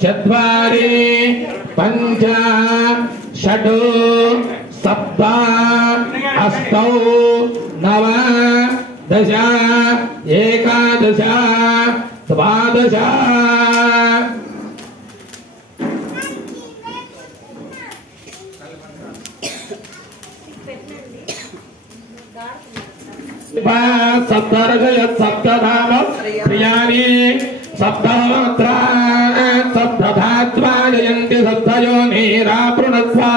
चत्वारि पंच षट् सप्त अष्टौ नव दश एकादश द्वादश सप्तर्षय सप्तधाम प्रियाणि सप्तमात्रा सप्तधात्वा जयन्ति सप्तयोनिरा पृणस्वा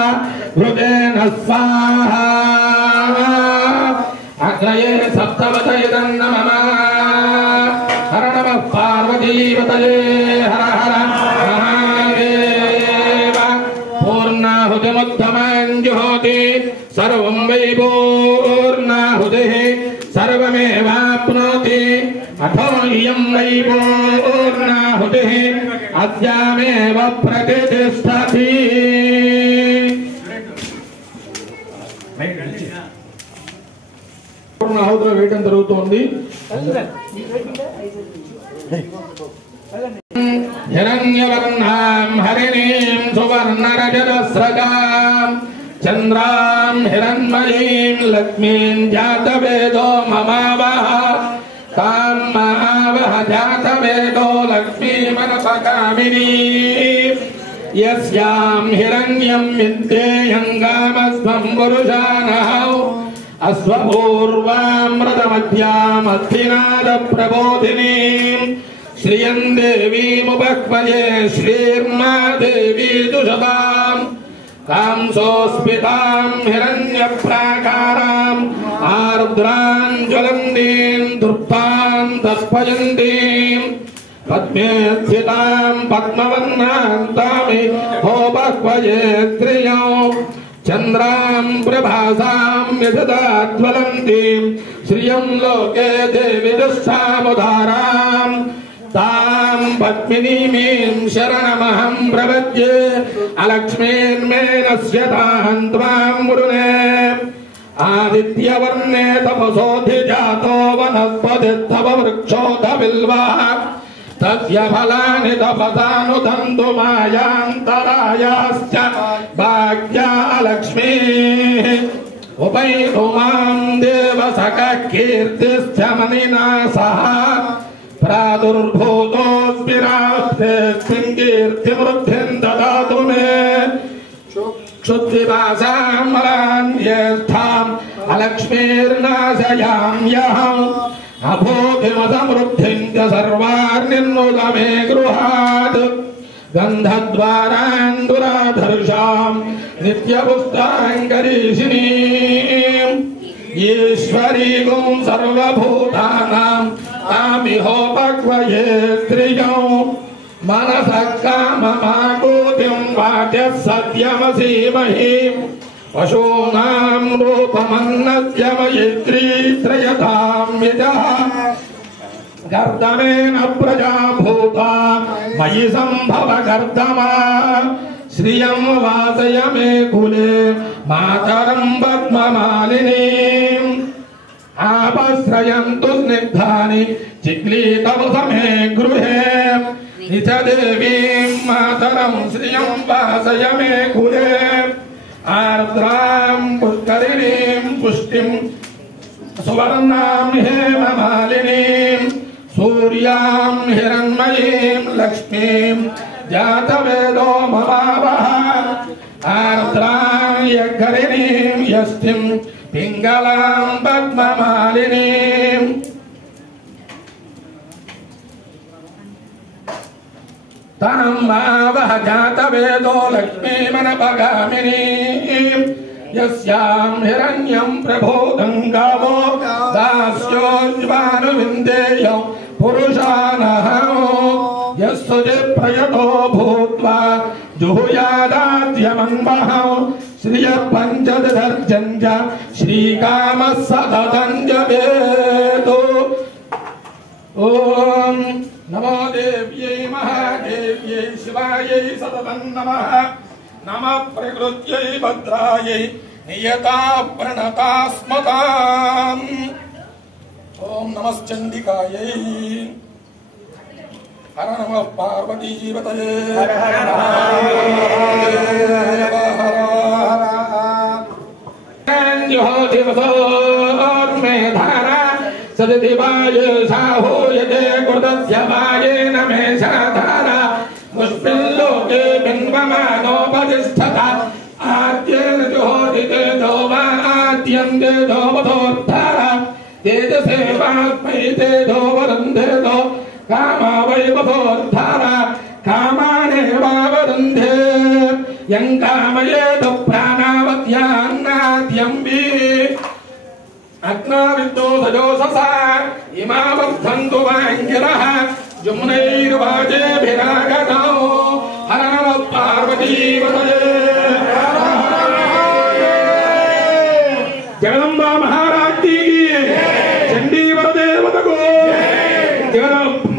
हृदेन स्वाहा अग्रये सप्तवतयं नमः हर नमः पार्वतीपतये हर हर महादेव पूर्णाहुतिमुत्तमं जुहोति सर्वं वै पूर्णाहुतिः सर्वमेवाप्नोति अथो इयं वै पूर्णाहुतिः अद्यामेव प्रतिष्ठति। పూర్ణాహుతిలో వేయడం జరుగుతోంది. హిరణ్యవర్ణాం హరిణీం సువర్ణరజతస్రజాం చంద్రాం హిరణ్మయీం లక్ష్మీం జాతవేదో మమావహ తాం మహావహ జాతవేదో లక్ష్మీమనసకామినీ యస్యాం హిరణ్యం విద్యేయం గామస్వం పురుషానహౌ अश्वपूर्वामृतमध्यामस्थिनाद प्रबोधिनीं श्रियं देवीमुपह्वये श्रीर्मा देवी दुषदां कांसोस्मितां हिरण्यप्राकाराम् आर्द्रां ज्वलन्तीं दुर्तां तस्पयन्तीं पद्मे स्थितां पद्मवर्णां तामि होपह्वये श्रियौ चंद्रां प्रभासां यथाज्वलन्तीं श्रियं लोके देवी दुष्टामुदारां तां पद्मिनीं शरणमहं प्रपद्ये अलक्ष्मीर्मे नश्यतां त्वां मुरुणे आदित्यवर्णे तपसोऽधिजातो वनस्पतिस्तव वृक्षोऽथ बिल्वः तस्य फलानि तपसानुदन्तु मायान्तरायाश्च भाग्या लक्ष्मीः उपैतु मां देवसखः कीर्तिश्च मनिना सह प्रादुर्भूतोऽस्मिन् कीर्तिवृद्धिं ददातु मे क्षुद्विपासां मलान्येष्ठाम् अलक्ष्मीर्नाशयाम्यहम् अभूतिमसमृद्धिं च सर्वार्निर्नुदमे गृहात् गन्धद्वारान् दुराधर्षां नित्यपुष्टाङ्गरीषिणीम् ईश्वरीगुं सर्वभूतानां तामिहोपक्वये स्त्रियौ मनसः काममाकूतिं वाच्यः सत्यमसीमहि पशूनां रूपमन्नस्य मयित्री त्रयतां यजः गर्दमेन प्रजा भूता मयि सम्भव गर्दमा श्रियं वासय मे कुले मातरं पद्ममालिनीम् आपश्रयन्तु स्निग्धानि चिक्लीतौ समे गृहे निज देवीं मातरं श्रियं वासय मे कुले आर्द्रां पुष्करिणीं पुष्टिं सुवर्णां हेममालिनीं सूर्यां हिरण्मयीं लक्ष्मीं जातवेदो ममावह आर्द्रां यज्ञरिणीं यष्टिं पिङ्गलां पद्ममालिनीं तनं मावह जातवेदो लक्ष्मीमनपगामिनीं यस्यां हिरण्यं प्रबोधं गावो दास्योज्वानुविन्देयौ पुरुषानहौ यस्सुजे प्रयतो भूत्वा जुहुयादाद्यमन्वहौ श्रियः पञ्चदशर्जं च श्रीकामः सततं जपेतो। ॐ नमो देव्यै महादेव्यै शिवायै सततं नमः नमः प्रकृत्यै भद्रायै नियता प्रणता स्मताम्। ओम नमश्चंडिकायै हर नमः पार्वतीपतये हर हर सदिवाय साहोयते कृतस्यवाये नमे साधारा मुष्पिल्लोके बिन्वमानोपतिष्ठता आद्येन जोदिते दोवा आद्यन्ते दोवधोद्धारा तेजसे वाग्मैते दोवरुन्धे दो कामा वैवधोद्धारा कामाने वावरुन्धे यङ्कामयेतु प्राणावत्यान्नाद्यम्बी अग्नाविद्दो सजोससा इमावर्धन्तु वाङ्गिरः जुम्नैर्वाजेभिरागतौ हर नमः पार्वतीपतये जगदम्बा महाराज की चंडी वरदेवता को जगदम्बा